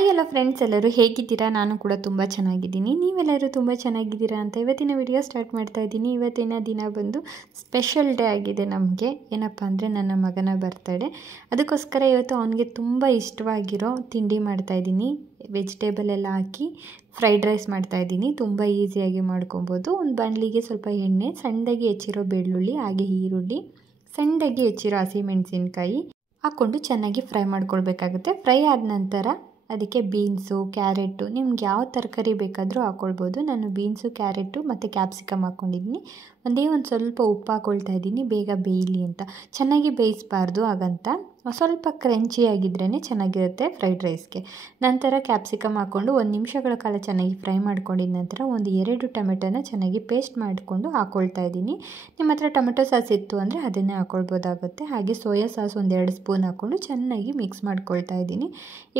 Hi hello friends, ಎಲ್ಲರೂ ಹೇಗಿದ್ದೀರಾ? ನಾನು ಕೂಡ ತುಂಬ ಚೆನ್ನಾಗಿದ್ದೀನಿ. ನೀವೆಲ್ಲರೂ ತುಂಬ ಚೆನ್ನಾಗಿದ್ದೀರಾ ಅಂತ ಇವತ್ತಿನ ವಿಡಿಯೋ ಸ್ಟಾರ್ಟ್ ಮಾಡ್ತಾ ಇದ್ದೀನಿ. ಇವತ್ತಿನ ದಿನ ಬಂದು ಸ್ಪೆಷಲ್ ಡೇ ಆಗಿದೆ ನಮಗೆ. ಏನಪ್ಪ ಅಂದರೆ ನನ್ನ ಮಗನ ಬರ್ತಡೇ. ಅದಕ್ಕೋಸ್ಕರ ಇವತ್ತು ಅವನಿಗೆ ತುಂಬ ಇಷ್ಟವಾಗಿರೋ ತಿಂಡಿ ಮಾಡ್ತಾಯಿದ್ದೀನಿ. ವೆಜಿಟೇಬಲ್ ಎಲ್ಲ ಹಾಕಿ ಫ್ರೈಡ್ ರೈಸ್ ಮಾಡ್ತಾಯಿದ್ದೀನಿ. ತುಂಬ ಈಸಿಯಾಗಿ ಮಾಡ್ಕೊಬೋದು. ಒಂದು ಬಾಣಲಿಗೆ ಸ್ವಲ್ಪ ಎಣ್ಣೆ, ಸಣ್ಣದಾಗಿ ಹೆಚ್ಚಿರೋ ಬೆಳ್ಳುಳ್ಳಿ, ಹಾಗೆ ಈರುಳ್ಳಿ, ಸಣ್ಣದಾಗಿ ಹೆಚ್ಚಿರೋ ಹಸಿಮೆಣಸಿನ್ಕಾಯಿ ಹಾಕ್ಕೊಂಡು ಚೆನ್ನಾಗಿ ಫ್ರೈ ಮಾಡ್ಕೊಳ್ಬೇಕಾಗುತ್ತೆ. ಫ್ರೈ ಆದ ನಂತರ ಅದಕ್ಕೆ ಬೀನ್ಸು, ಕ್ಯಾರೆಟು, ನಿಮ್ಗೆ ಯಾವ ತರಕಾರಿ ಬೇಕಾದರೂ ಹಾಕ್ಕೊಳ್ಬೋದು. ನಾನು ಬೀನ್ಸು, ಕ್ಯಾರೆಟು ಮತ್ತು ಕ್ಯಾಪ್ಸಿಕಮ್ ಹಾಕ್ಕೊಂಡಿದ್ದೀನಿ. ಒಂದು ಸ್ವಲ್ಪ ಉಪ್ಪು ಹಾಕ್ಕೊಳ್ತಾ ಇದ್ದೀನಿ, ಬೇಗ ಬೇಯಲಿ ಅಂತ. ಚೆನ್ನಾಗಿ ಬೇಯಿಸಬಾರ್ದು, ಹಾಗಂತ ಸ್ವಲ್ಪ ಕ್ರಂಚಿಯಾಗಿದ್ರೇ ಚೆನ್ನಾಗಿರುತ್ತೆ ಫ್ರೈಡ್ ರೈಸ್ಗೆ. ನಂತರ ಕ್ಯಾಪ್ಸಿಕಮ್ ಹಾಕ್ಕೊಂಡು 1 ನಿಮಿಷಗಳ ಕಾಲ ಚೆನ್ನಾಗಿ ಫ್ರೈ ಮಾಡ್ಕೊಂಡಿದ ನಂತರ 2 ಟೊಮೆಟೊನ ಚೆನ್ನಾಗಿ ಪೇಸ್ಟ್ ಮಾಡಿಕೊಂಡು ಹಾಕ್ಕೊಳ್ತಾ ಇದ್ದೀನಿ. ನಿಮ್ಮ ಹತ್ರ ಟೊಮೆಟೊ ಸಾಸ್ ಇತ್ತು ಅಂದರೆ ಅದನ್ನೇ ಹಾಕ್ಕೊಳ್ಬೋದಾಗುತ್ತೆ. ಹಾಗೆ ಸೋಯಾ ಸಾಸ್ 2 ಸ್ಪೂನ್ ಹಾಕ್ಕೊಂಡು ಚೆನ್ನಾಗಿ ಮಿಕ್ಸ್ ಮಾಡ್ಕೊಳ್ತಾ ಇದ್ದೀನಿ.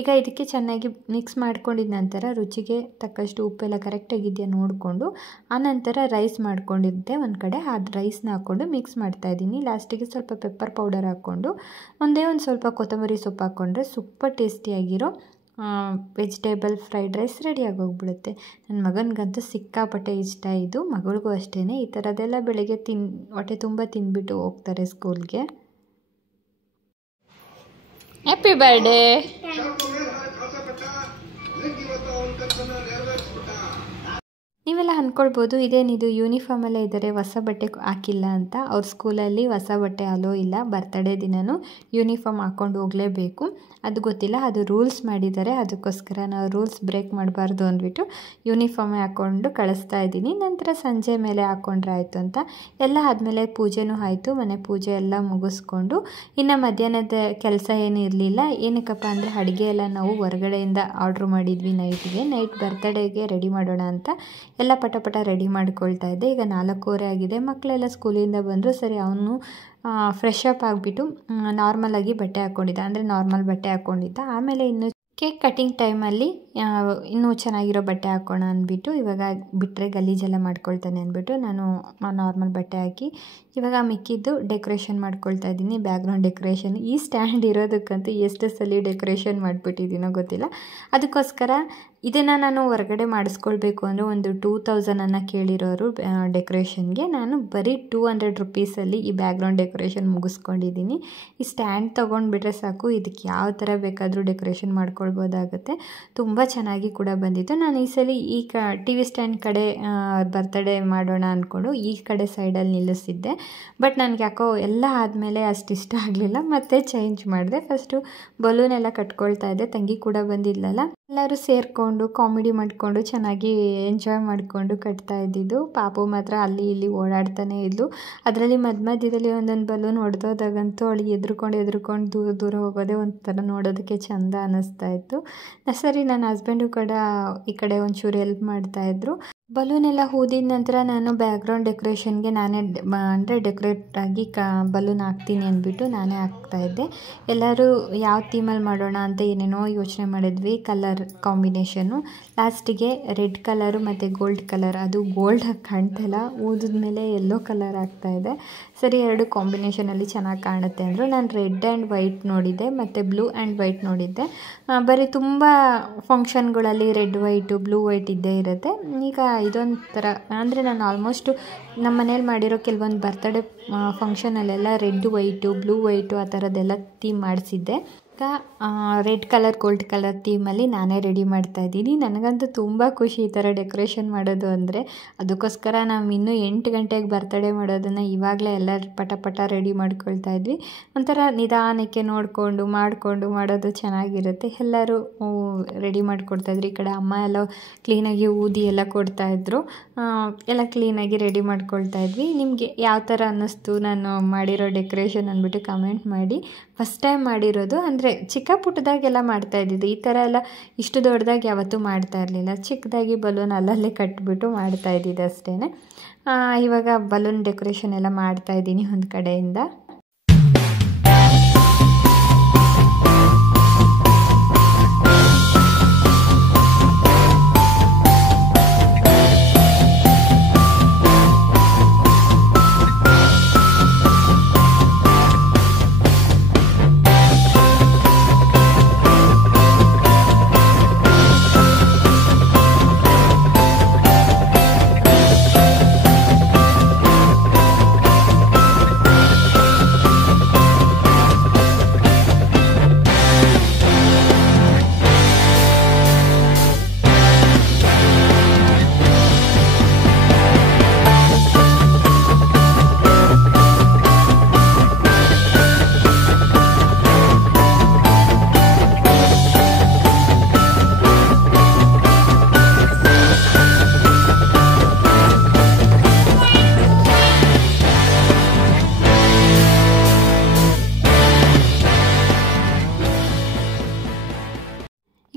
ಈಗ ಇದಕ್ಕೆ ಚೆನ್ನಾಗಿ ಮಿಕ್ಸ್ ಮಾಡ್ಕೊಂಡಿದ ನಂತರ ರುಚಿಗೆ ತಕ್ಕಷ್ಟು ಉಪ್ಪೆಲ್ಲ ಕರೆಕ್ಟಾಗಿದೆಯಾ ನೋಡಿಕೊಂಡು ಆನಂತರ ರೈಸ್ ಮಾಡ್ಕೊಂಡಿದ್ದೆ ಒಂದು ಕಡೆ, ಆ ರೈಸ್ನ ಹಾಕ್ಕೊಂಡು ಮಿಕ್ಸ್ ಮಾಡ್ತಾಯಿದ್ದೀನಿ. ಲಾಸ್ಟಿಗೆ ಸ್ವಲ್ಪ ಪೆಪ್ಪರ್ ಪೌಡರ್ ಹಾಕ್ಕೊಂಡು ಒಂದು ಸ್ವಲ್ಪ ಕೊತ್ತಂಬರಿ ಸೊಪ್ಪು ಹಾಕ್ಕೊಂಡ್ರೆ ಸೂಪರ್ ಟೇಸ್ಟಿಯಾಗಿರೋ ವೆಜಿಟೇಬಲ್ ಫ್ರೈಡ್ ರೈಸ್ ರೆಡಿಯಾಗಿ ಹೋಗ್ಬಿಡುತ್ತೆ. ನನ್ನ ಮಗನಿಗಂತೂ ಸಿಕ್ಕಾಪಟ್ಟೆ ಇಷ್ಟ ಇದು, ಮಗಳಿಗೂ ಅಷ್ಟೇ. ಈ ಥರದ್ದೆಲ್ಲ ಬೆಳಗ್ಗೆ ಹೊಟ್ಟೆ ತುಂಬ ತಿಂದ್ಬಿಟ್ಟು ಹೋಗ್ತಾರೆ ಸ್ಕೂಲ್ಗೆ. Happy birthday. ನೀವೆಲ್ಲ ಅಂದ್ಕೊಳ್ಬೋದು ಇದೇನಿದು ಯೂನಿಫಾರ್ಮಲ್ಲೇ ಇದ್ದಾರೆ, ಹೊಸ ಬಟ್ಟೆ ಹಾಕಿಲ್ಲ ಅಂತ. ಅವ್ರ ಸ್ಕೂಲಲ್ಲಿ ಹೊಸ ಬಟ್ಟೆ ಅಲೋ ಇಲ್ಲ, ಬರ್ತಡೇ ದಿನವೂ ಯೂನಿಫಾರ್ಮ್ ಹಾಕ್ಕೊಂಡು ಹೋಗಲೇಬೇಕು. ಅದು ಗೊತ್ತಿಲ್ಲ, ಅದು ರೂಲ್ಸ್ ಮಾಡಿದ್ದಾರೆ. ಅದಕ್ಕೋಸ್ಕರ ನಾವು ರೂಲ್ಸ್ ಬ್ರೇಕ್ ಮಾಡಬಾರ್ದು ಅಂದ್ಬಿಟ್ಟು ಯೂನಿಫಾರ್ಮೇ ಹಾಕ್ಕೊಂಡು ಕಳಿಸ್ತಾ ಇದ್ದೀನಿ. ನಂತರ ಸಂಜೆ ಮೇಲೆ ಹಾಕ್ಕೊಂಡ್ರೆ ಆಯಿತು ಅಂತ ಎಲ್ಲ ಆದಮೇಲೆ ಪೂಜೆನೂ ಆಯಿತು. ಮನೆ ಪೂಜೆ ಎಲ್ಲ ಮುಗಿಸ್ಕೊಂಡು ಇನ್ನು ಮಧ್ಯಾಹ್ನದ ಕೆಲಸ ಏನೂ ಇರಲಿಲ್ಲ. ಏನಕ್ಕಪ್ಪ ಅಂದರೆ ಅಡುಗೆ ಎಲ್ಲ ನಾವು ಹೊರಗಡೆಯಿಂದ ಆರ್ಡ್ರ್ ಮಾಡಿದ್ವಿ ನೈಟ್ ಬರ್ತಡೇಗೆ ರೆಡಿ ಮಾಡೋಣ ಅಂತ ಎಲ್ಲ ಪಟ ರೆಡಿ ಮಾಡ್ಕೊಳ್ತಾ ಇದ್ದೆ. ಈಗ 4:15 ಆಗಿದೆ. ಮಕ್ಕಳೆಲ್ಲ ಸ್ಕೂಲಿಂದ ಬಂದರು. ಸರಿ, ಅವನು ಫ್ರೆಶ್ ಅಪ್ ಆಗಿಬಿಟ್ಟು ನಾರ್ಮಲಾಗಿ ಬಟ್ಟೆ ಹಾಕ್ಕೊಂಡಿದ್ದ, ಅಂದರೆ ನಾರ್ಮಲ್ ಬಟ್ಟೆ ಹಾಕ್ಕೊಂಡಿದ್ದ. ಆಮೇಲೆ ಇನ್ನು ಕೇಕ್ ಕಟ್ಟಿಂಗ್ ಟೈಮಲ್ಲಿ ಇನ್ನೂ ಚೆನ್ನಾಗಿರೋ ಬಟ್ಟೆ ಹಾಕೋಣ ಅಂದ್ಬಿಟ್ಟು, ಇವಾಗ ಬಿಟ್ಟರೆ ಗಲೀಜೆಲ್ಲ ಮಾಡ್ಕೊಳ್ತಾನೆ ಅಂದ್ಬಿಟ್ಟು ನಾನು ನಾರ್ಮಲ್ ಬಟ್ಟೆ ಹಾಕಿ ಇವಾಗ ಮಿಕ್ಕಿದ್ದು ಡೆಕೋರೇಷನ್ ಮಾಡ್ಕೊಳ್ತಾ ಇದ್ದೀನಿ. ಬ್ಯಾಕ್ಗ್ರೌಂಡ್ ಡೆಕೋರೇಷನ್ ಈ ಸ್ಟ್ಯಾಂಡ್ ಇರೋದಕ್ಕಂತೂ ಎಷ್ಟು ಸಲ ಡೆಕೋರೇಷನ್ ಮಾಡಿಬಿಟ್ಟಿದ್ದೀನೋ ಗೊತ್ತಿಲ್ಲ. ಅದಕ್ಕೋಸ್ಕರ ಇದನ್ನು ನಾನು ಹೊರಗಡೆ ಮಾಡಿಸ್ಕೊಳ್ಬೇಕು ಅಂದರೆ ಒಂದು 2000 ಕೇಳಿರೋರು ಡೆಕೋರೇಷನ್ಗೆ. ನಾನು ಬರೀ 200 ರುಪೀಸಲ್ಲಿ ಈ ಬ್ಯಾಕ್ಗ್ರೌಂಡ್ ಡೆಕೋರೇಷನ್ ಮುಗಿಸ್ಕೊಂಡಿದ್ದೀನಿ. ಈ ಸ್ಟ್ಯಾಂಡ್ ತೊಗೊಂಡ್ಬಿಟ್ರೆ ಸಾಕು, ಇದಕ್ಕೆ ಯಾವ ಥರ ಬೇಕಾದರೂ ಡೆಕೋರೇಷನ್ ಮಾಡ್ಕೊಳ್ಬೋದಾಗುತ್ತೆ. ತುಂಬ ಚೆನ್ನಾಗಿ ಕೂಡ ಬಂದಿತ್ತು. ನಾನು ಈ ಸಲ ಈ ಟಿ ವಿ ಸ್ಟ್ಯಾಂಡ್ ಕಡೆ ಬರ್ತಡೇ ಮಾಡೋಣ ಅಂದ್ಕೊಂಡು ಈ ಕಡೆ ಸೈಡಲ್ಲಿ ನಿಲ್ಲಿಸಿದ್ದೆ. ಬಟ್ ನನಗೆ ಯಾಕೋ ಎಲ್ಲ ಆದಮೇಲೆ ಅಷ್ಟು ಇಷ್ಟ ಆಗಲಿಲ್ಲ, ಮತ್ತೆ ಚೇಂಜ್ ಮಾಡಿದೆ. ಫಸ್ಟು ಬಲೂನ್ ಎಲ್ಲ ಕಟ್ಕೊಳ್ತಾ ಇದ್ದೆ, ತಂಗಿ ಕೂಡ ಬಂದಿದ್ಲಲ್ಲ, ಎಲ್ಲರೂ ಸೇರಿಕೊಂಡು ಕಾಮಿಡಿ ಮಾಡಿಕೊಂಡು ಚೆನ್ನಾಗಿ ಎಂಜಾಯ್ ಮಾಡಿಕೊಂಡು ಕಟ್ತಾ ಇದ್ದಿದ್ದು. ಪಾಪು ಮಾತ್ರ ಅಲ್ಲಿ ಇಲ್ಲಿ ಓಡಾಡ್ತಾನೆ ಇದ್ಲು. ಅದರಲ್ಲಿ ಮಧ್ಯದಲ್ಲಿ ಒಂದೊಂದು ಬಲೂನ್ ಹೊಡೆದೋದಾಗಂತೂ ಅವಳಿಗೆ ಎದ್ರುಕೊಂಡು ದೂರ ಹೋಗೋದೇ ಒಂಥರ ನೋಡೋದಕ್ಕೆ ಚೆಂದ ಅನ್ನಿಸ್ತಾ ಇತ್ತು. ಸರಿ, ನನ್ನ ಹಸ್ಬೆಂಡು ಕೂಡ ಈ ಕಡೆ ಒಂಚೂರು ಹೆಲ್ಪ್ ಮಾಡ್ತಾಯಿದ್ರು. ಬಲೂನ್ ಎಲ್ಲ ಊದಿದ ನಂತರ ನಾನು ಬ್ಯಾಕ್ಗ್ರೌಂಡ್ ಡೆಕೋರೇಷನ್ಗೆ ನಾನೇ ಅಂದರೆ ಡೆಕೋರೇಟಾಗಿ ಬಲೂನ್ ಹಾಕ್ತೀನಿ ಅಂದ್ಬಿಟ್ಟು ನಾನೇ ಹಾಕ್ತಾಯಿದ್ದೆ. ಎಲ್ಲರೂ ಯಾವ ಥೀಮಲ್ಲಿ ಮಾಡೋಣ ಅಂತ ಏನೇನೋ ಯೋಚನೆ ಮಾಡಿದ್ವಿ, ಕಲರ್ ಕಾಂಬಿನೇಷನ್ನು. ಲಾಸ್ಟಿಗೆ ರೆಡ್ ಕಲರು ಮತ್ತು ಗೋಲ್ಡ್ ಕಲರ್, ಅದು ಗೋಲ್ಡಾಗಿ ಕಾಣ್ತಾಯಿಲ್ಲ, ಊದಿದ ಮೇಲೆ ಯೆಲ್ಲೋ ಕಲರ್ ಆಗ್ತಾಯಿದೆ. ಸರಿ, 2 ಕಾಂಬಿನೇಷನಲ್ಲಿ ಚೆನ್ನಾಗಿ ಕಾಣುತ್ತೆ ಅಂದರು. ನಾನು ರೆಡ್ ಆ್ಯಂಡ್ ವೈಟ್ ನೋಡಿದ್ದೆ ಮತ್ತು ಬ್ಲೂ ಆ್ಯಂಡ್ ವೈಟ್ ನೋಡಿದ್ದೆ. ಬರೀ ತುಂಬ ಫಂಕ್ಷನ್ಗಳಲ್ಲಿ ರೆಡ್ ವೈಟು ಬ್ಲೂ ವೈಟ್ ಇದ್ದೇ ಇರುತ್ತೆ. ಈಗ ಇದೊಂಥರ ಅಂದರೆ ನಾನು ಆಲ್ಮೋಸ್ಟು ನಮ್ಮ ಮನೇಲಿ ಮಾಡಿರೋ ಕೆಲವೊಂದು ಬರ್ತಡೇ ಫಂಕ್ಷನಲ್ಲೆಲ್ಲ ರೆಡ್ ವೈಟು ಬ್ಲೂ ವೈಟು ಆ ಥರದ್ದೆಲ್ಲ ಥೀಮ್ ಮಾಡಿಸಿದ್ದೆ. ಈಗ ರೆಡ್ ಕಲರ್ ಗೋಲ್ಡ್ ಕಲರ್ ಥೀಮಲ್ಲಿ ನಾನೇ ರೆಡಿ ಮಾಡ್ತಾಯಿದ್ದೀನಿ. ನನಗಂತೂ ತುಂಬ ಖುಷಿ ಈ ಥರ ಡೆಕೋರೇಷನ್ ಮಾಡೋದು ಅಂದರೆ. ಅದಕ್ಕೋಸ್ಕರ ನಾವು ಇನ್ನೂ 8 ಗಂಟೆಗೆ ಬರ್ತಡೇ ಮಾಡೋದನ್ನು ಇವಾಗಲೇ ಎಲ್ಲ ಪಟ ರೆಡಿ ಮಾಡ್ಕೊಳ್ತಾ ಇದ್ವಿ. ಒಂಥರ ನಿಧಾನಕ್ಕೆ ನೋಡಿಕೊಂಡು ಮಾಡೋದು ಚೆನ್ನಾಗಿರುತ್ತೆ. ಎಲ್ಲರೂ ರೆಡಿ ಮಾಡಿಕೊಡ್ತಾಯಿದ್ರು. ಈ ಕಡೆ ಅಮ್ಮ ಎಲ್ಲ ಕ್ಲೀನಾಗಿ ಊದಿ ಎಲ್ಲ ಕೊಡ್ತಾಯಿದ್ರು. ಎಲ್ಲ ಕ್ಲೀನಾಗಿ ರೆಡಿ ಮಾಡ್ಕೊಳ್ತಾ ಇದ್ವಿ. ನಿಮಗೆ ಯಾವ ಥರ ಅನ್ನಿಸ್ತು ನಾನು ಮಾಡಿರೋ ಡೆಕೋರೇಷನ್ ಅಂದ್ಬಿಟ್ಟು ಕಮೆಂಟ್ ಮಾಡಿ. ಫಸ್ಟ್ ಟೈಮ್ ಮಾಡಿರೋದು, ಅಂದರೆ ಚಿಕ್ಕ ಪುಟ್ಟದಾಗೆಲ್ಲ ಮಾಡ್ತಾಯಿದ್ದಿದ್ದು. ಈ ಥರ ಎಲ್ಲ ಇಷ್ಟು ದೊಡ್ಡದಾಗಿ ಯಾವತ್ತೂ ಮಾಡ್ತಾ ಇರಲಿಲ್ಲ. ಚಿಕ್ಕದಾಗಿ ಬಲೂನ್ ಅಲ್ಲಲ್ಲೇ ಕಟ್ಬಿಟ್ಟು ಮಾಡ್ತಾಯಿದ್ದಿದ್ದು ಅಷ್ಟೇ. ಇವಾಗ ಬಲೂನ್ ಡೆಕೋರೇಷನ್ ಎಲ್ಲ ಮಾಡ್ತಾಯಿದ್ದೀನಿ ಒಂದು ಕಡೆಯಿಂದ.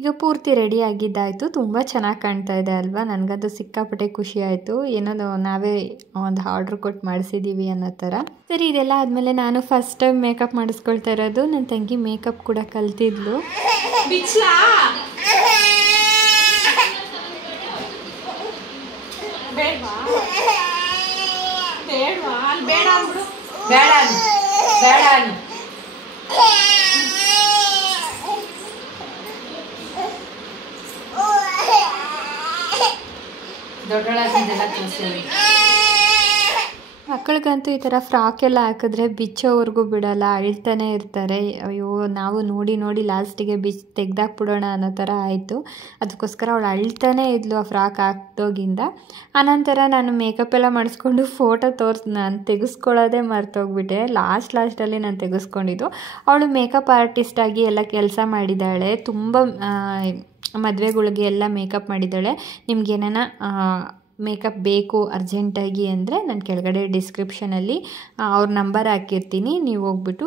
ಈಗ ಪೂರ್ತಿ ರೆಡಿ ಆಗಿದ್ದಾಯಿತು. ತುಂಬ ಚೆನ್ನಾಗಿ ಕಾಣ್ತಾ ಇದೆ ಅಲ್ವಾ? ನನಗದು ಸಿಕ್ಕಾಪಟ್ಟೆ ಖುಷಿ ಆಯಿತು. ಏನೋ ನಾವೇ ಒಂದು ಆರ್ಡ್ರ್ ಕೊಟ್ಟು ಮಾಡಿಸಿದ್ದೀವಿ ಅನ್ನೋ ಥರ. ಸರಿ, ಇದೆಲ್ಲ ಆದಮೇಲೆ ನಾನು ಫಸ್ಟ್ ಟೈಮ್ ಮೇಕಪ್ ಮಾಡಿಸ್ಕೊಳ್ತಾ ಇರೋದು. ನನ್ನ ತಂಗಿ ಮೇಕಪ್ ಕೂಡ ಕಲ್ತಿದ್ಲು. ಮಕ್ಕಳಿಗಂತೂ ಈ ಥರ ಫ್ರಾಕ್ ಎಲ್ಲ ಹಾಕಿದ್ರೆ ಬಿಚ್ಚೋವರೆಗೂ ಬಿಡಲ್ಲ, ಅಳ್ತಾನೆ ಇರ್ತಾರೆ. ಅಯ್ಯೋ, ನಾವು ನೋಡಿ ನೋಡಿ ಲಾಸ್ಟಿಗೆ ತೆಗ್ದಾಕ್ಬಿಡೋಣ ಅನ್ನೋ ಥರ ಆಯಿತು. ಅದಕ್ಕೋಸ್ಕರ ಅವಳು ಅಳ್ತಾನೆ ಇದ್ಲು ಆ ಫ್ರಾಕ್ ಹಾಕ್ದೋಗಿಂದ. ಆನಂತರ ನಾನು ಮೇಕಪ್ ಎಲ್ಲ ಮಾಡಿಸ್ಕೊಂಡು ಫೋಟೋ ನಾನು ತೆಗೆಸ್ಕೊಳ್ಳೋದೇ ಮರ್ತೋಗ್ಬಿಟ್ಟೆ. ಲಾಸ್ಟಲ್ಲಿ ನಾನು ತೆಗೆಸ್ಕೊಂಡಿದ್ದು. ಅವಳು ಮೇಕಪ್ ಆರ್ಟಿಸ್ಟಾಗಿ ಎಲ್ಲ ಕೆಲಸ ಮಾಡಿದ್ದಾಳೆ. ತುಂಬ ಮದುವೆಗಳಿಗೆ ಎಲ್ಲ ಮೇಕಪ್ ಮಾಡಿದ್ದಾಳೆ. ನಿಮ್ಗೇನ ಮೇಕಪ್ ಬೇಕು ಅರ್ಜೆಂಟಾಗಿ ಅಂದರೆ ನಾನು ಕೆಳಗಡೆ ಡಿಸ್ಕ್ರಿಪ್ಷನಲ್ಲಿ ಅವ್ರ ನಂಬರ್ ಹಾಕಿರ್ತೀನಿ. ನೀವು ಹೋಗ್ಬಿಟ್ಟು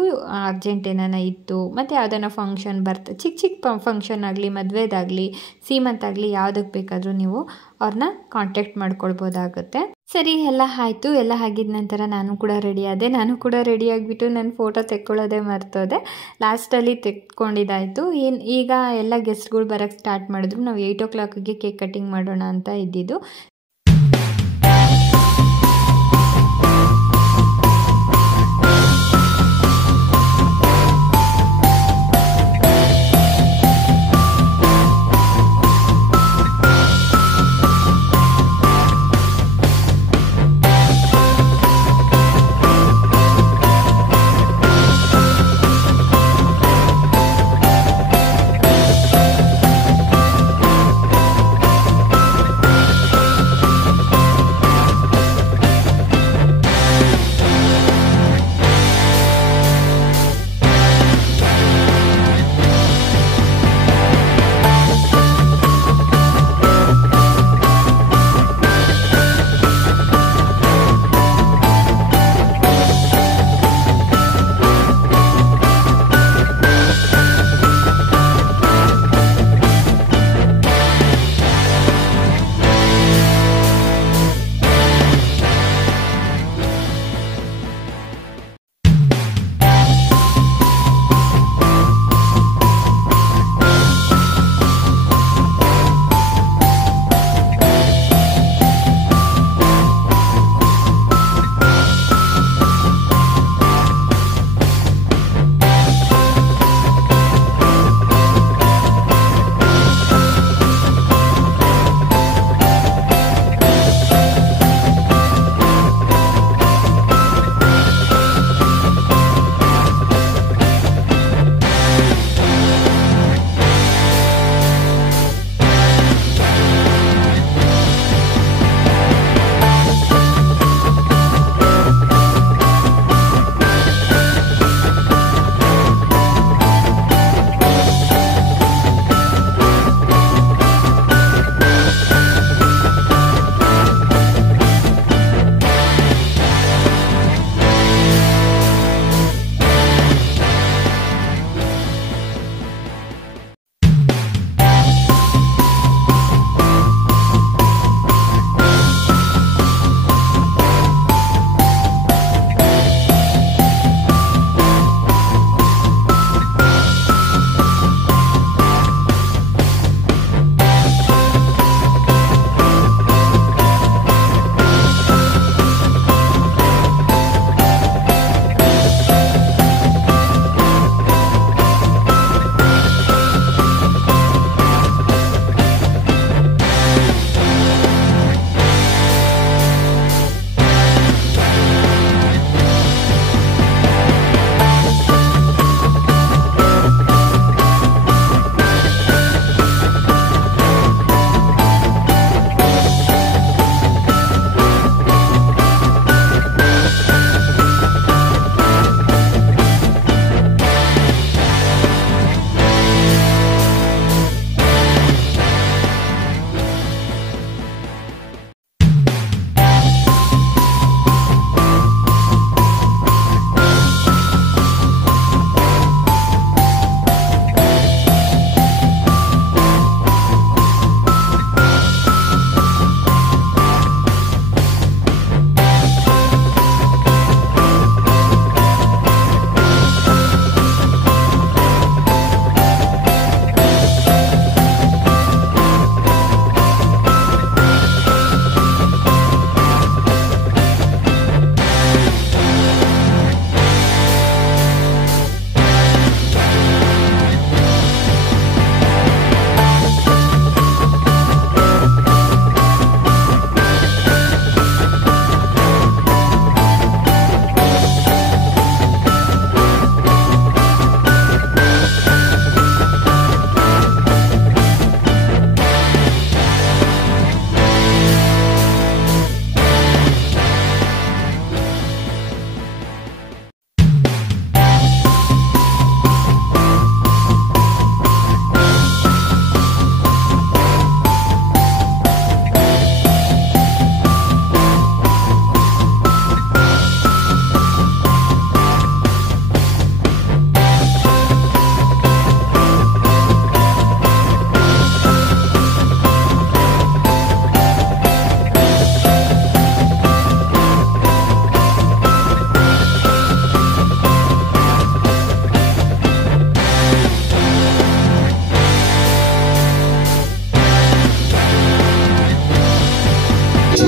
ಅರ್ಜೆಂಟ್ ಏನಾನ ಇತ್ತು, ಮತ್ತು ಯಾವುದಾನ ಫಂಕ್ಷನ್ ಚಿಕ್ಕ ಚಿಕ್ಕ ಫಂಕ್ಷನ್ ಆಗಲಿ, ಮದುವೆದಾಗಲಿ, ಸೀಮಂತಾಗಲಿ, ಯಾವುದಕ್ಕೆ ಬೇಕಾದರೂ ನೀವು ಅವ್ರನ್ನ ಕಾಂಟ್ಯಾಕ್ಟ್ ಮಾಡ್ಕೊಳ್ಬೋದಾಗುತ್ತೆ. ಸರಿ, ಎಲ್ಲ ಆಯಿತು. ಎಲ್ಲ ಆಗಿದ ನಂತರ ನಾನು ಕೂಡ ರೆಡಿ ಆದೆ. ನಾನು ಕೂಡ ರೆಡಿ ಆಗಿಬಿಟ್ಟು ನನ್ನ ಫೋಟೋ ತೆಕ್ಕೊಳ್ಳೋದೇ ಮರ್ತೋದೆ. ಲಾಸ್ಟಲ್ಲಿ ತೆಕ್ಕೊಂಡಿದ್ದಾಯಿತು. ಈಗ ಎಲ್ಲ ಗೆಸ್ಟ್ಗಳು ಬರೋಕ್ಕೆ ಸ್ಟಾರ್ಟ್ ಮಾಡಿದ್ರು. ನಾವು 8 o'clock ಕೇಕ್ ಕಟ್ಟಿಂಗ್ ಮಾಡೋಣ ಅಂತ ಇದ್ದಿದ್ದು.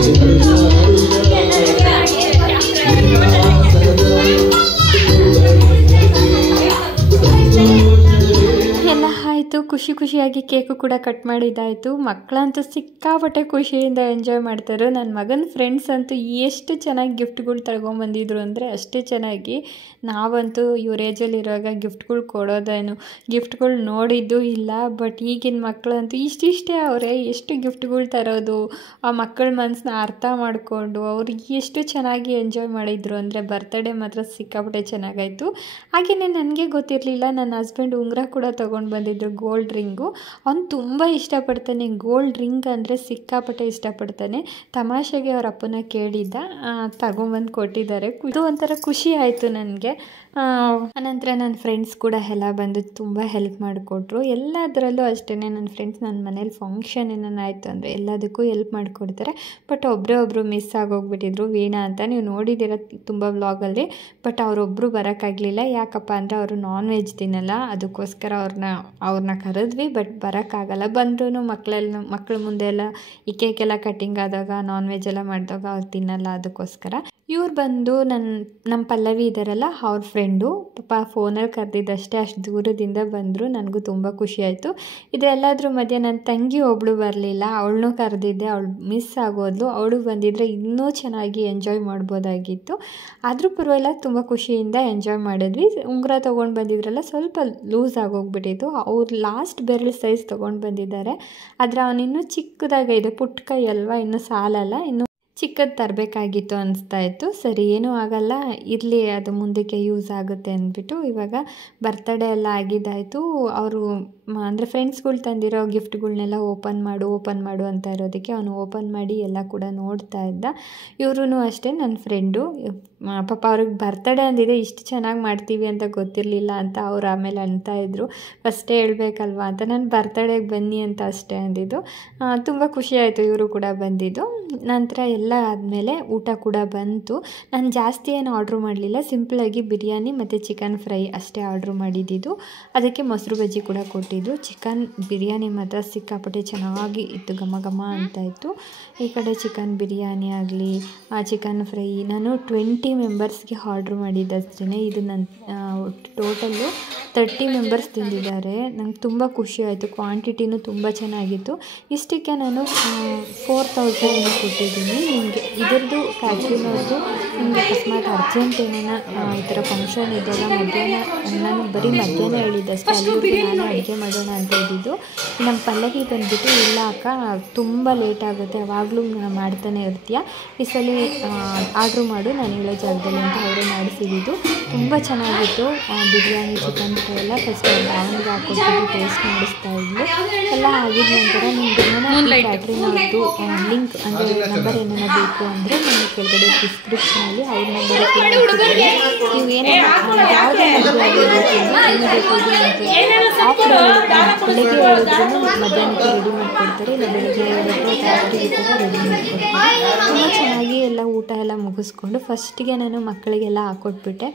ಎಲ್ಲ ಆಯಿತು, ಖುಷಿ ಖುಷಿಯಾಗಿ ಕೇಕು ಕೂಡ ಕಟ್ ಮಾಡಿದ್ದಾಯಿತು. ಮಕ್ಕಳಂತೂ ಸಿಕ್ಕಾಪಟ್ಟೆ ಖುಷಿಯಿಂದ ಎಂಜಾಯ್ ಮಾಡ್ತಾರೆ. ನನ್ನ ಮಗನ ಫ್ರೆಂಡ್ಸ್ ಅಂತೂ ಎಷ್ಟು ಚೆನ್ನಾಗಿ ಗಿಫ್ಟ್ಗಳು ತಗೊಂಬಂದಿದ್ರು ಅಂದರೆ ಅಷ್ಟೇ ಚೆನ್ನಾಗಿ. ನಾವಂತೂ ಇವ್ರ ಏಜಲ್ಲಿರುವಾಗ ಗಿಫ್ಟ್ಗಳು ಕೊಡೋದೇನು, ಗಿಫ್ಟ್ಗಳು ನೋಡಿದ್ದು ಇಲ್ಲ. ಬಟ್ ಈಗಿನ ಮಕ್ಕಳಂತೂ ಇಷ್ಟಿಷ್ಟೇ ಅವರೇ ಎಷ್ಟು ಗಿಫ್ಟ್ಗಳು ತರೋದು, ಆ ಮಕ್ಕಳ ಮನಸ್ಸನ್ನ ಅರ್ಥ ಮಾಡಿಕೊಂಡು ಅವ್ರು ಎಷ್ಟು ಚೆನ್ನಾಗಿ ಎಂಜಾಯ್ ಮಾಡಿದರು ಅಂದರೆ ಬರ್ತ್ಡೇ ಮಾತ್ರ ಸಿಕ್ಕಾಪಟ್ಟೆ ಚೆನ್ನಾಗಾಯಿತು. ಹಾಗೆಯೇ ನನಗೆ ಗೊತ್ತಿರಲಿಲ್ಲ, ನನ್ನ ಹಸ್ಬೆಂಡ್ ಉಂಗುರ ಕೂಡ ತೊಗೊಂಡು ಬಂದಿದ್ದರು, ಗೋಲ್ಡ್ ರಿಂಗು. ಅವ್ನು ತುಂಬ ಇಷ್ಟಪಡ್ತಾನೆ, ಗೋಲ್ಡ್ ರಿಂಗ್ ಅಂದರೆ ಸಿಕ್ಕಾಪಟ್ಟೆ ಇಷ್ಟಪಡ್ತಾನೆ. ತಮಾಷೆಗೆ ಅವ್ರ ಅಪ್ಪನ ಕೇಳಿದ್ದ, ತಗೊಂಬಂದು ಕೊಟ್ಟಿದ್ದಾರೆ. ಇದು ಒಂಥರ ಖುಷಿ ಆಯಿತು ನನಗೆ. ಅನಂತರ ನನ್ನ ಫ್ರೆಂಡ್ಸ್ ಕೂಡ ಎಲ್ಲ ಬಂದು ತುಂಬ ಹೆಲ್ಪ್ ಮಾಡಿಕೊಟ್ರು. ಎಲ್ಲದರಲ್ಲೂ ಅಷ್ಟೇ, ನನ್ನ ಫ್ರೆಂಡ್ಸ್ ನನ್ನ ಮನೇಲಿ ಫಂಕ್ಷನ್ ಏನಾಯಿತು ಅಂದರೆ ಎಲ್ಲದಕ್ಕೂ ಹೆಲ್ಪ್ ಮಾಡಿಕೊಡ್ತಾರೆ. ಬಟ್ ಒಬ್ಬರು ಮಿಸ್ ಆಗೋಗ್ಬಿಟ್ಟಿದ್ರು, ವೀಣಾ ಅಂತ. ನೀವು ನೋಡಿದ್ದೀರ ತುಂಬ ವ್ಲಾಗಲ್ಲಿ. ಬಟ್ ಅವರೊಬ್ಬರು ಬರೋಕ್ಕಾಗಲಿಲ್ಲ. ಯಾಕಪ್ಪ ಅಂದರೆ ಅವರು ನಾನ್ ವೆಜ್ ತಿನ್ನಲ್ಲ, ಅದಕ್ಕೋಸ್ಕರ ಅವ್ರನ್ನ ಕರೆದ್ವಿ. ಬಟ್ ಬರೋಕ್ಕಾಗಲ್ಲ. ಬಂದ್ರೂ ಮಕ್ಕಳ ಮುಂದೆ ಎಲ್ಲ ಈ ಕೇಕೆಲ್ಲ ಕಟ್ಟಿಂಗ್ ಆದಾಗ ನಾನ್ ವೆಜ್ ಎಲ್ಲ ಮಾಡಿದಾಗ ಅವ್ರು ತಿನ್ನಲ್ಲ, ಅದಕ್ಕೋಸ್ಕರ. ಇವ್ರು ಬಂದು ನಮ್ಮ ಪಲ್ಲವಿ ಇದ್ದಾರಲ್ಲ ಅವ್ರ ಫ್ರೆಂಡು. ಪಾಪ ಫೋನಲ್ಲಿ ಕರೆದಿದ್ದಷ್ಟೇ, ಅಷ್ಟು ದೂರದಿಂದ ಬಂದರು. ನನಗೂ ತುಂಬ ಖುಷಿ ಆಯಿತು. ಇದೆಲ್ಲದ್ರ ಮಧ್ಯೆ ನನ್ನ ತಂಗಿ ಒಬ್ಬಳು ಬರಲಿಲ್ಲ, ಅವಳನ್ನೂ ಕರೆದಿದ್ದೆ, ಅವಳು ಮಿಸ್ ಆಗೋದ್ಲು. ಅವಳು ಬಂದಿದ್ದರೆ ಇನ್ನೂ ಚೆನ್ನಾಗಿ ಎಂಜಾಯ್ ಮಾಡ್ಬೋದಾಗಿತ್ತು. ಆದರೂ ಪರವಾಗಿಲ್ಲ, ತುಂಬ ಖುಷಿಯಿಂದ ಎಂಜಾಯ್ ಮಾಡಿದ್ವಿ. ಉಂಗುರ ತೊಗೊಂಡು ಬಂದಿದ್ರಲ್ಲ, ಸ್ವಲ್ಪ ಲೂಸ್ ಆಗೋಗ್ಬಿಟ್ಟಿತ್ತು. ಅವ್ರು ಲಾಸ್ಟ್ ಬೆರಳು ಸೈಜ್ ತೊಗೊಂಡು ಬಂದಿದ್ದಾರೆ. ಆದರೆ ಅವನಿನ್ನೂ ಚಿಕ್ಕದಾಗಿದೆ, ಪುಟ್ಟ ಕೈ ಅಲ್ವಾ, ಇನ್ನೂ ಸಾಲಲ್ಲ, ಇನ್ನು ಚಿಕ್ಕದು ತರಬೇಕಾಗಿತ್ತು ಅನಿಸ್ತಾ ಇತ್ತು. ಸರಿ, ಏನೂ ಆಗಲ್ಲ, ಇರಲಿ, ಅದು ಮುಂದಕ್ಕೆ ಯೂಸ್ ಆಗುತ್ತೆ ಅಂದ್ಬಿಟ್ಟು ಇವಾಗ ಬರ್ತಡೇ ಎಲ್ಲ ಆಗಿದ್ದಾಯಿತು. ಅವರು ಅಂದರೆ ಫ್ರೆಂಡ್ಸ್ಗಳು ತಂದಿರೋ ಗಿಫ್ಟ್ಗಳ್ನೆಲ್ಲ ಓಪನ್ ಮಾಡು ಅಂತ ಇರೋದಕ್ಕೆ ಅವನು ಓಪನ್ ಮಾಡಿ ಎಲ್ಲ ಕೂಡ ನೋಡ್ತಾ ಇದ್ದ. ಇವ್ರೂ ಅಷ್ಟೇ, ನನ್ನ ಫ್ರೆಂಡು. ಪಾಪ ಅವ್ರಿಗೆ ಬರ್ತಡೇ ಅಂದಿದೆ, ಇಷ್ಟು ಚೆನ್ನಾಗಿ ಮಾಡ್ತೀವಿ ಅಂತ ಗೊತ್ತಿರಲಿಲ್ಲ ಅಂತ ಅವ್ರು ಆಮೇಲೆ ಅಂತಾ ಇದ್ರು. ಫಸ್ಟೇ ಹೇಳ್ಬೇಕಲ್ವ ಅಂತ, ನಾನು ಬರ್ತಡೇಗೆ ಬನ್ನಿ ಅಂತ ಅಷ್ಟೇ ಅಂದಿದ್ದು. ತುಂಬ ಖುಷಿ ಆಯಿತು ಇವರು ಕೂಡ ಬಂದಿದ್ದು. ನಂತರ ಎಲ್ಲ ಆದಮೇಲೆ ಊಟ ಕೂಡ ಬಂತು. ನಾನು ಜಾಸ್ತಿ ಏನು ಆರ್ಡ್ರ್ ಮಾಡಲಿಲ್ಲ, ಸಿಂಪಲಾಗಿ ಬಿರಿಯಾನಿ ಮತ್ತು ಚಿಕನ್ ಫ್ರೈ ಅಷ್ಟೇ ಆರ್ಡ್ರ್ ಮಾಡಿದ್ದು. ಅದಕ್ಕೆ ಮೊಸರು ಬಜ್ಜಿ ಕೂಡ ಕೊಟ್ಟಿದ್ದು. ಚಿಕನ್ ಬಿರಿಯಾನಿ ಮಾತ್ರ ಸಿಕ್ಕಾಪಟ್ಟೆ ಚೆನ್ನಾಗಿ ಇತ್ತು, ಘಮ ಘಮ ಅಂತ ಇತ್ತು. ಈ ಕಡೆ ಚಿಕನ್ ಬಿರಿಯಾನಿ ಆಗಲಿ, ಚಿಕನ್ ಫ್ರೈ, ನಾನು 20 ಮೆಂಬರ್ಸ್ಗೆ ಆರ್ಡ್ರ್ ಮಾಡಿದ್ದಷ್ಟೇ. ಇದು ನನ್ನ ಟೋಟಲ್ಲು 30 ಮೆಂಬರ್ಸ್ ತಿಂದಿದ್ದಾರೆ. ನಂಗೆ ತುಂಬ ಖುಷಿ ಆಯಿತು. ಕ್ವಾಂಟಿಟಿನೂ ತುಂಬ ಚೆನ್ನಾಗಿತ್ತು. ಇಷ್ಟಕ್ಕೆ ನಾನು 4000 ಕೊಟ್ಟಿದ್ದೀನಿ. ನಿಮಗೆ ಇದರದ್ದು ಕ್ಯಾಟ್ರಿನವ್ರದ್ದು ನಿಮಗೆ ಅಕಸ್ಮಾತ್ ಅರ್ಜೆಂಟ್ ಏನೇನ ಈ ಥರ ಫಂಕ್ಷನ್ ಇದ್ದಾಗ ಮಧ್ಯಾಹ್ನ, ನಾನು ಬರೀ ಮಧ್ಯಾಹ್ನ ಹೇಳಿದ್ದಷ್ಟೇ, ಅಲ್ಲಿವರೆಗೂ ನಾನು ಅಡುಗೆ ಮಾಡೋಣ ಅಂತ ಇದ್ದಿದ್ದು. ನಮ್ಮ ಪಲ್ಲವಿ ಬಂದುಬಿಟ್ಟು, ಇಲ್ಲ ಅಕ್ಕ ತುಂಬ ಲೇಟ್ ಆಗುತ್ತೆ, ಯಾವಾಗಲೂ ಮಾಡ್ತಾನೆ ಇರ್ತೀಯ, ಈ ಸಲ ಆರ್ಡ್ರ್ ಮಾಡು ನಾನು ಹೇಳೋ ಜಾಗದಲ್ಲಿ ಅಂತ ಅವರೇ ಮಾಡಿಸಿದ್ದು. ತುಂಬ ಚೆನ್ನಾಗಿತ್ತು ಬಿರಿಯಾನಿ, ಚಿಕನ್ ಫ್ರೈ ಎಲ್ಲ. ಫಸ್ಟ್ ಅವನಿಗೆ ಹಾಕೊಟ್ಟು ಟೇಸ್ಟ್ ಮಾಡಿಸ್ತಾ ಇದ್ಲು. ಎಲ್ಲ ಆಗಿದ ನಂತರ ನಿಮಗೆ ಕ್ಯಾಟ್ರಿನವ್ರದ್ದು ಲಿಂಕ್ ಅಂದರೆ ನಂಬರ್ ಏನೇನೋ ಬೇಕು ಅಂದರೆ ನಾನು ಕೆಳಗಡೆ ಡಿಸ್ಕ್ರಿಪ್ಷನಲ್ಲಿ ಅವ್ರ ನಂಬರ್ ಕೂಡ ಹಾಕಿದ್ದೀನಿ. ನೀವು ಏನೇನು ಯಾವುದೇ ಮದುವೆ ಬೆಳಗ್ಗೆ ಹೇಳಿದ್ರು ಮಧ್ಯಾಹ್ನಕ್ಕೆ ರೆಡಿ ಮಾಡಿಕೊಡ್ತಾರೆ, ಇಲ್ಲ ಬೆಳಗ್ಗೆ ಹೇಳಿದ್ರೆ ರಾತ್ರಿಗೆ ಕೂಡ ರೆಡಿ ಮಾಡಿಕೊಡ್ತಾರೆ. ತುಂಬ ಚೆನ್ನಾಗಿ ಎಲ್ಲ ಊಟ ಎಲ್ಲ ಮುಗಿಸ್ಕೊಂಡು ಫಸ್ಟಿಗೆ ನಾನು ಮಕ್ಕಳಿಗೆಲ್ಲ ಹಾಕ್ಕೊಟ್ಬಿಟ್ಟೆ.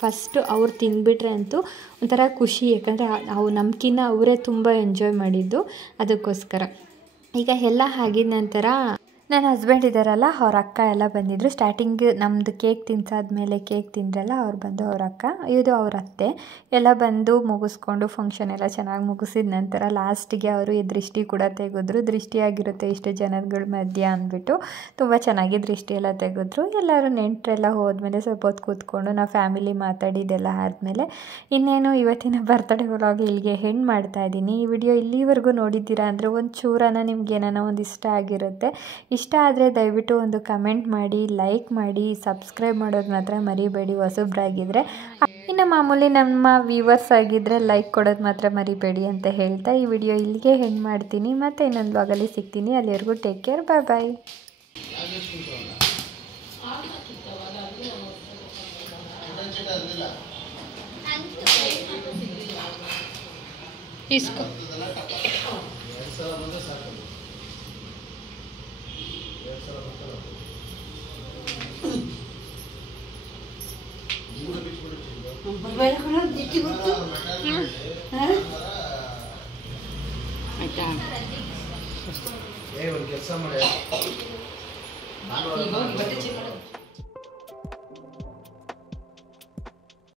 ಫಸ್ಟು ಅವ್ರು ತಿಂದುಬಿಟ್ರೆ ಅಂತೂ ಒಂಥರ ಖುಷಿ, ಯಾಕಂದರೆ ಅವು ನಮ್ಗಿನ್ನ ಅವರೇ ತುಂಬ ಎಂಜಾಯ್ ಮಾಡಿದ್ದು, ಅದಕ್ಕೋಸ್ಕರ. ಈಗ ಎಲ್ಲ ಆಗಿದ ನಂತರ ನನ್ನ ಹಸ್ಬೆಂಡ್ ಇದ್ದಾರಲ್ಲ, ಅವ್ರ ಅಕ್ಕ ಎಲ್ಲ ಬಂದಿದ್ದರು. ಸ್ಟಾರ್ಟಿಂಗ್ ನಮ್ಮದು ಕೇಕ್ ತಿನ್ಸಾದ್ಮೇಲೆ ಕೇಕ್ ತಿಂದ್ರಲ್ಲ, ಅವ್ರು ಬಂದು ಅವ್ರ ಅಕ್ಕ, ಇದು ಅವ್ರ ಅತ್ತೆ ಎಲ್ಲ ಬಂದು ಮುಗಿಸ್ಕೊಂಡು ಫಂಕ್ಷನ್ ಎಲ್ಲ ಚೆನ್ನಾಗಿ ಮುಗಿಸಿದ ನಂತರ ಲಾಸ್ಟಿಗೆ ಅವರು ದೃಷ್ಟಿ ಕೂಡ ತೆಗೆದ್ರು. ದೃಷ್ಟಿಯಾಗಿರುತ್ತೆ ಇಷ್ಟು ಜನಗಳ ಮಧ್ಯ ಅಂದ್ಬಿಟ್ಟು ತುಂಬ ಚೆನ್ನಾಗಿ ದೃಷ್ಟಿ ಎಲ್ಲ ತೆಗೆದ್ರು. ಎಲ್ಲರೂ ನೆಂಟರೆಲ್ಲ ಹೋದ್ಮೇಲೆ ಸ್ವಲ್ಪ ಹೊತ್ತು ಕೂತ್ಕೊಂಡು ನಾವು ಫ್ಯಾಮಿಲಿ ಮಾತಾಡಿದ್ದೆಲ್ಲ ಆದಮೇಲೆ ಇನ್ನೇನು ಇವತ್ತಿನ ಬರ್ತಡೇ ವ್ಲಾಗ್ ಇಲ್ಲಿಗೆ ಹೆಣ್ಣು ಮಾಡ್ತಾಯಿದ್ದೀನಿ. ಈ ವಿಡಿಯೋ ಇಲ್ಲಿವರೆಗೂ ನೋಡಿದ್ದೀರಾ ಅಂದರೆ ಒಂದು ಚೂರನ ನಿಮ್ಗೆ ಏನಾನ ಒಂದು ಇಷ್ಟ ಆಗಿರುತ್ತೆ. ಇಷ್ಟ ಆದರೆ ದಯವಿಟ್ಟು ಒಂದು ಕಮೆಂಟ್ ಮಾಡಿ, ಲೈಕ್ ಮಾಡಿ, ಸಬ್ಸ್ಕ್ರೈಬ್ ಮಾಡೋದು ಮಾತ್ರ ಮರಿಬೇಡಿ ಹೊಸಬ್ರಾಗಿದ್ದರೆ. ಇನ್ನು ಮಾಮೂಲಿ ನಮ್ಮ ವ್ಯೂವರ್ಸ್ ಆಗಿದ್ದರೆ ಲೈಕ್ ಕೊಡೋದು ಮಾತ್ರ ಮರಿಬೇಡಿ ಅಂತ ಹೇಳ್ತಾ ಈ ವಿಡಿಯೋ ಇಲ್ಲಿಗೆ ಹೆಣ್ಣು ಮಾಡ್ತೀನಿ. ಮತ್ತು ಇನ್ನೊಂದು ವ್ಲಾಗಲ್ಲಿ ಸಿಗ್ತೀನಿ. ಅಲ್ಲಿವರೆಗೂ ಟೇಕ್ ಕೇರ್, ಬಾಯ್ ಬಾಯ್. इसको ಆಯ್ತಾ? ಒಂದು ಕೆಲಸ ಮಾಡಿ ಈಗ ಹೋಗಿ ಬಟ್ಟೆ ಚೇಂಜ್ ಮಾಡು.